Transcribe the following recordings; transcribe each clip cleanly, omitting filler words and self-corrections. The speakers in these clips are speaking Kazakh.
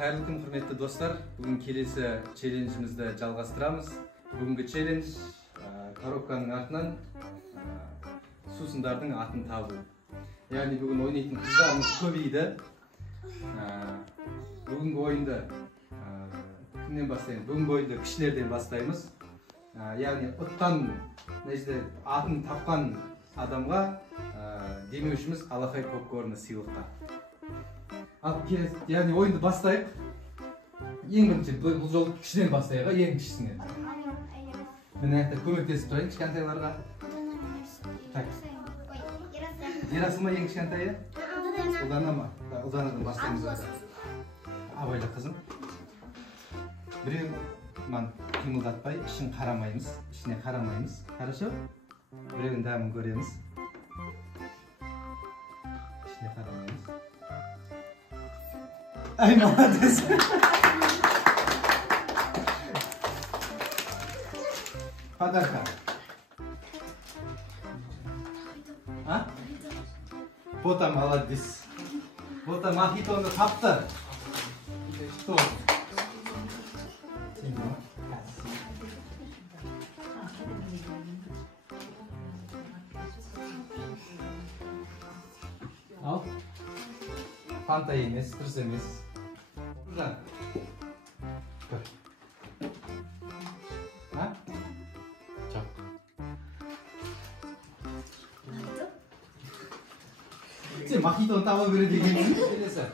Кайырлы күн, құрметті достар. Бүгін келесі челленджімізді жалғастырамыз. Бүгінгі челлендж коробканың артынан сусындардың атын табу. Яғни бүгін ойнайтын қыздарымыз көбейді. Бүгінгі ойынды кімнен бастаймыз? Бүгінгі ойынды кішілерден бастаймыз. Яғни ұтқан, атын тапқан адамға демеушіміз алақай попкорны сыйлыққа. Яғни ойынды бастайық. Ең бірінші бұл жолы кішіден бастайық, ең кішісінен. Міне көмектесіп тұрайын кішкентайларға. Ерасыл ма ең кішкентайы? Ұлдана ма? Ұлданадан бастаймыз. Абайла қызым. Біреу қимылдатпай, ішіне қарамаймыз. Хорошо? Біреудің дәмін көреміз. Ішіне қарамаймыз. Ай, молодец! Подарка. А? Бота молодец. Бота мохитоны тапты. Что? Al. Fanta емес, дұрыс емес. Ужан. Көр. А? Жоқ. Сен мохитоны таба бере дегенсің, келесі.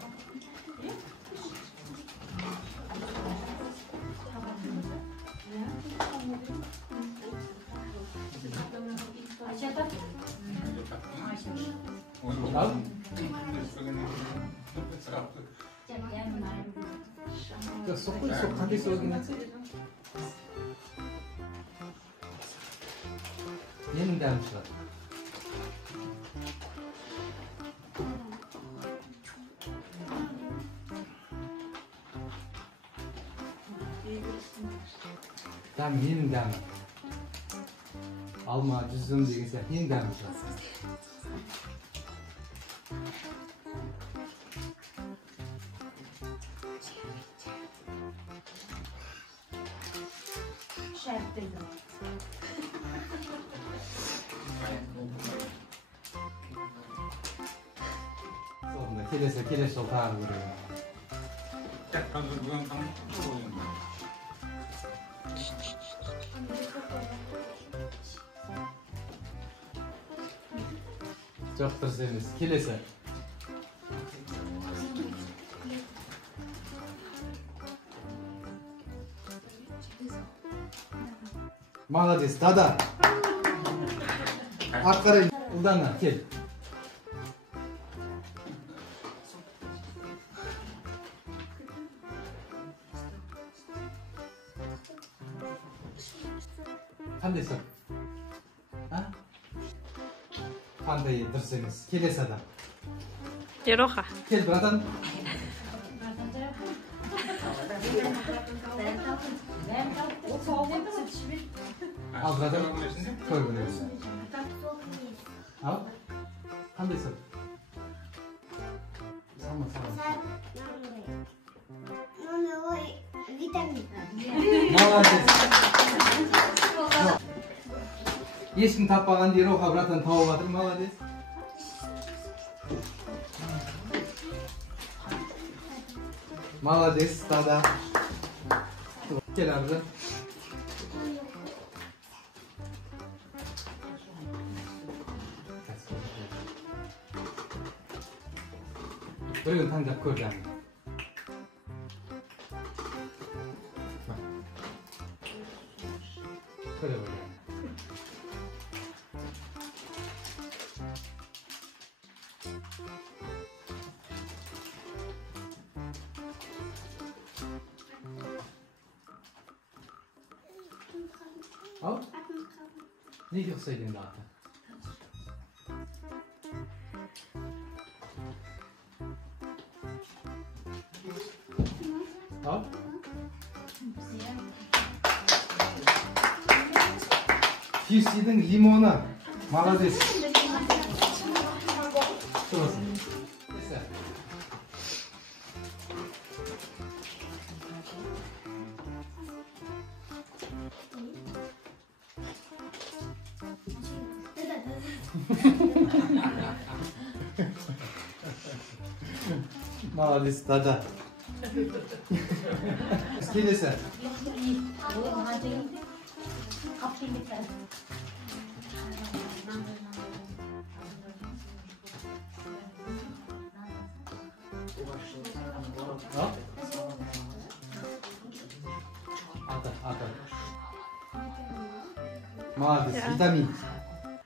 Al. Sok hadi sorgin et. Yeniden çıkar. Tamam yeniden. Alma cüzdanı degen sen yeniden çıkar. Sonunda kelesi ol tağır vuruyor. Çok dırız емес. Kelesi. Молодец, Дада. Артқарай, Ұлдана, кел. Қандай сап? Қандай дұрыс емес. Келесі адам. Ероха. Кел, братан. Al bratан. Koy buraya. Al. Қандай сап? Салма. Витамин. Молодец. Ешкім таппаған дейді, Роха братан тауып жатыр. Молодец. Молодец, Дада. Кел арғы. Біреуін таңдап көр жаңы. Көре бөлі. Al. Neге ұқсайды енді аты? Al. Фьюсидің лимоны. Молодец. Тұрсын. Молодец, дада. Келесі. Ата. Молодец, Ja. витамин.